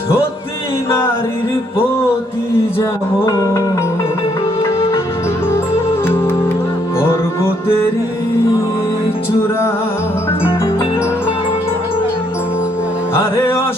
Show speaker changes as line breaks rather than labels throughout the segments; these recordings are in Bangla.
সতী নারীর প্রতি যেমন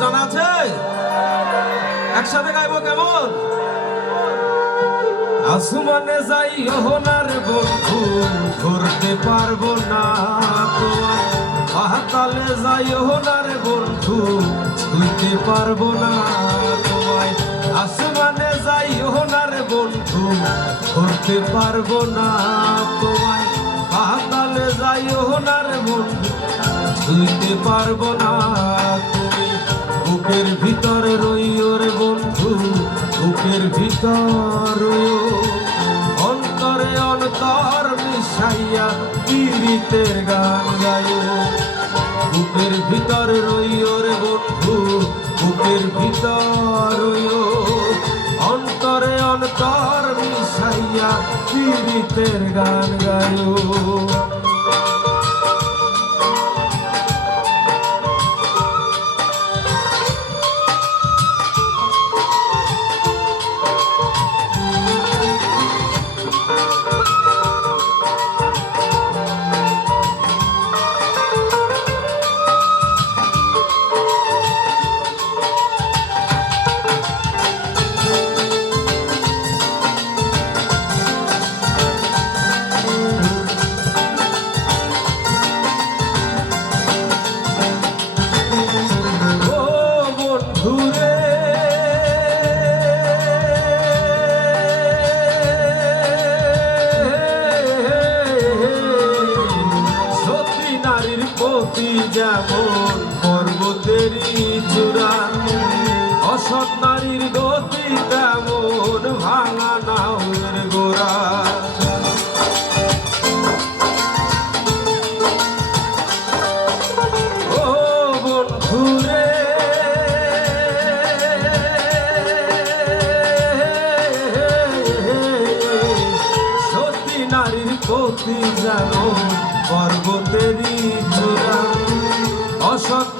জানা আছে? একসাথে গাইবো কেমন? আসমানে যাই ওনার বন্ধু ধরতে পারব না তোমার পাহাতালে যাই ওনার বন্ধু ছুঁতে পারব না তোমায়। আসমানে যাই ওনার বন্ধু ধরতে পারব না তোমায়। পাহাতালে যাই ওনার বন্ধু ছুঁতে পারব না বুকের ভিতরে রইও রে বন্ধু, বুকের ভিতর অন্তরে অন্তর মিশাইয়া পীড়িতের গান গায়ো বুকের ভিতর রইও রে বন্ধু, বুকের ভিতর অন্তরে অন্তর মিশাইয়া পীড়িতের গান গায়ো অসৎ নারীর গতি তেমন ভাঙা নাওয়ের গোড়া। প্রতি যেন পর্বতেরই চূড়া। অসৎ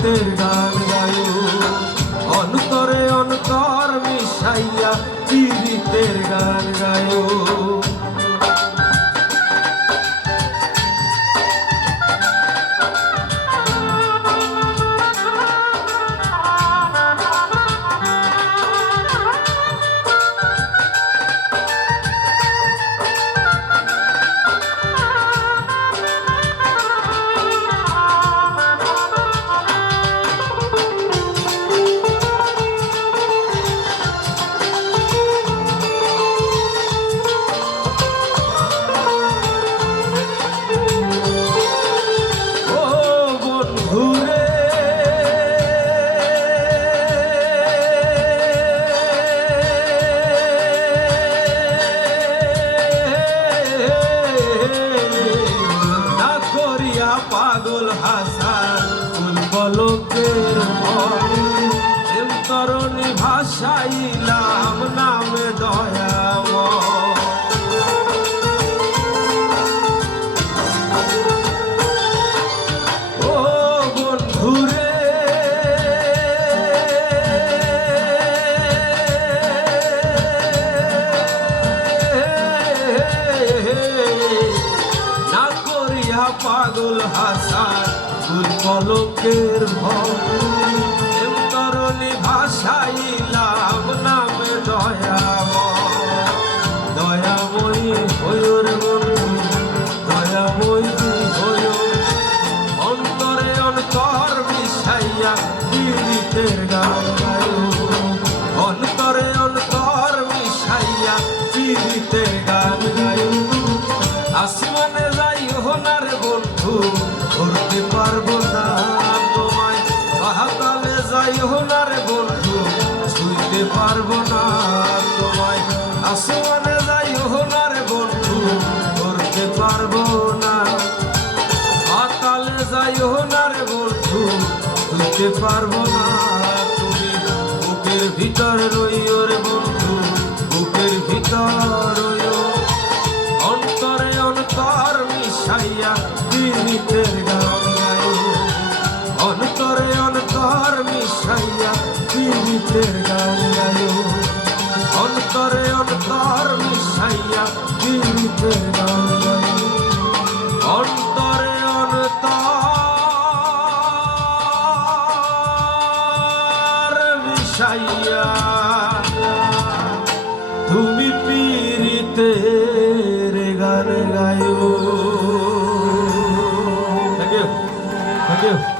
পীড়িতের গান তরণী ভাষাইলাম নামে দয়াময় ও বন্ধুরে না পাগল হাসান ফুল পলকের ভরণী আসমানে যাই হোনার বন্ধু, ধরতে পারব না তোমায়। পাহাতালে যাই হোনার বন্ধু, ছুঁইতে পারব না তোমায়। আসমানে যাই হোনার বন্ধু, ধরতে পারব না। পাতালে যাই হোনার বন্ধু ধরতে পারব না তুমি। বুকের ভিতর রইও রে বন্ধু, বুকের ভিতর গায়ো অন্তরে অন্তর মিশাইয়া তুমি পীড়িতের গান গায়ো থ্যাংক ইউ